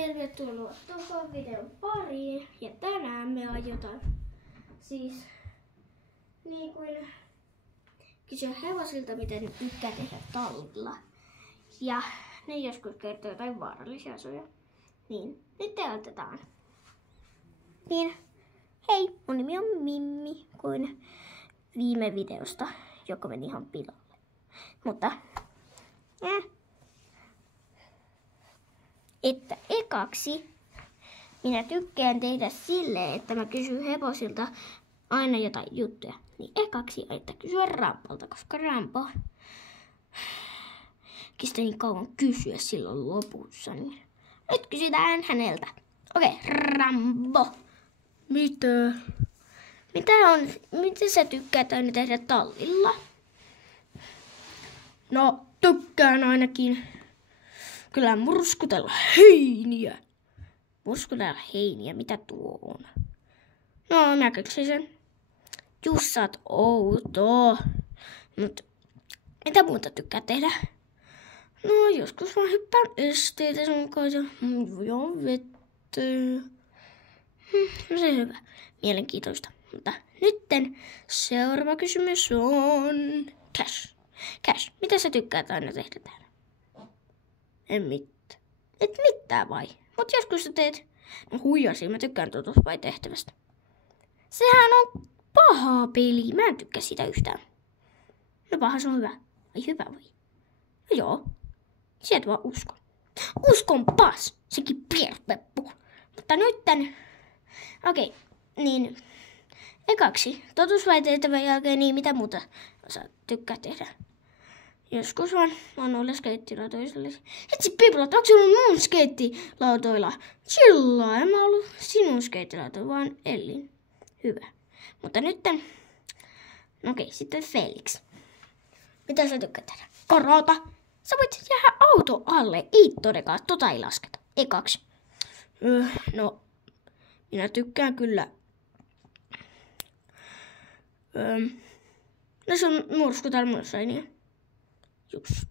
Tervetuloa tuohon videon pariin ja tänään me aiotaan siis niin kuin kysyä hevosilta, mitä ne tykkää tehdä talvella. Ja ne joskus kertoo jotain vaarallisia asioita. Niin, nyt teotetaan. Niin, hei, mun nimi on Mimmi, kuin viime videosta, joka meni ihan pilalle. Mutta, että ekaksi minä tykkään tehdä silleen, että mä kysyn hevosilta aina jotain juttuja. Niin ekaksi aina kysyä Rampolta, koska Rampo kestää niin kauan kysyä silloin lopussa. Niin nyt kysytään häneltä. Okei, Rambo. Mitä sä tykkäät aina tehdä tallilla? No, tykkään ainakin kyllä murskutella heiniä. Murskutella heiniä, mitä tuo on? No, mä keksin sen. Just sä oot outo. Mut mitä muuta tykkää tehdä? No, joskus mä hyppään esteitä sun kanssa. Juon vettä. No se hyvä. Mielenkiintoista. Mutta nytten seuraava kysymys on Cash. Cash, mitä sä tykkäät aina tehdä täällä? En mitään. Et mitään vai? Mut joskus sä teet. No huijasi, mä tykkään vai tehtävästä. Sehän on paha peli. Mä en tykkää sitä yhtään. No paha, se on hyvä. Ai hyvä vai? No joo. Sieltä vaan uskon. Uskon pas. Sekin pierpeppu. Mutta nytten. Okei. Niin. Ekaksi. Totuus vai tehtävän jälkeen niin mitä muuta sä tykkää tehdä? Joskus vaan noilla skeittilautoilla. Etsi Piplat, onko sulla mun skeittilautoilla? Chillaa, en mä ollut sinun skeittilautoilla, vaan Ellin. Hyvä. Mutta nytten. Okei, sitten Felix. Mitä sä tykkää tehdä? Karata. Sä voit jäädä auto alle. Ei todekaan, tota ei lasketa. Ekaksi. No, minä tykkään kyllä. No se on murskutella mursainia. Just.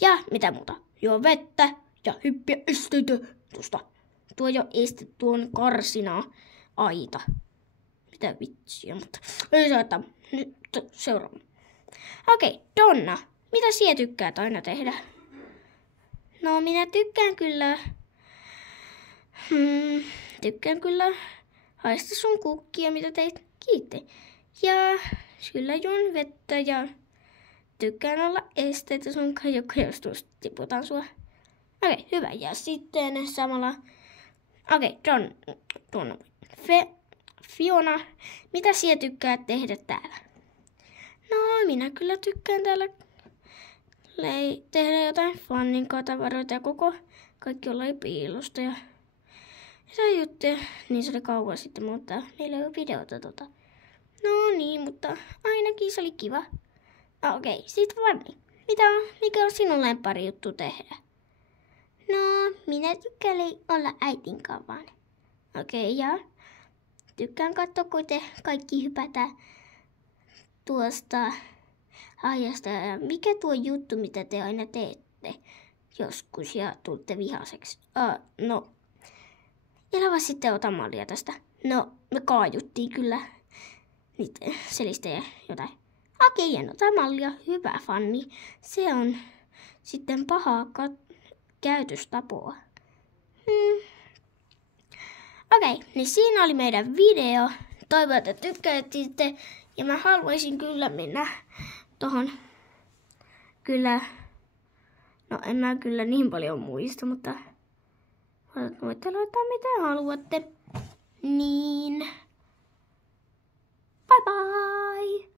Ja mitä muuta? Juo vettä ja hyppiä esteitä. Tuo jo este tuon karsinaa aita. Mitä vitsiä, mutta ei saata. Nyt seuraava. Okei, Donna. Mitä sinä tykkäät aina tehdä? No minä tykkään kyllä. Tykkään kyllä haista sun kukkia, mitä teit. Kiitti. Ja kyllä juon vettä ja tykkään olla esteitä sun kanssa, joka jos tuosta tiputaan sua. Okei, hyvä. Ja sitten samalla. Okei, Fiona, mitä sinä tykkäät tehdä täällä? No, minä kyllä tykkään täällä tehdä jotain fannin tavaroita ja kaikki ollaan piilosta ja se juttuja. Niin se oli kauan sitten, mutta meillä ei ole videota No niin, mutta ainakin se oli kiva. Okei, sit Vanni. Mikä on sinun lemppari juttu tehdä? No, minä tykkään olla äitin kanssa. Okei, ja tykkään katsoa, kun te kaikki hypätään tuosta ajasta. Ja mikä tuo juttu, mitä te aina teette joskus ja tulette vihaseksi? No, elävä sitten ota mallia tästä. No, me kaajuttiin kyllä. Nyt selistä jotain. Okei, en ota mallia. Hyvä Fanni. Se on sitten pahaa käytöstapoa. Okei, niin siinä oli meidän video. Toivon, että tykkäsitte. Ja mä haluaisin kyllä mennä tohon. Kyllä. No en mä kyllä niin paljon muista, mutta voitte laittaa mitä haluatte. Niin. Bye bye!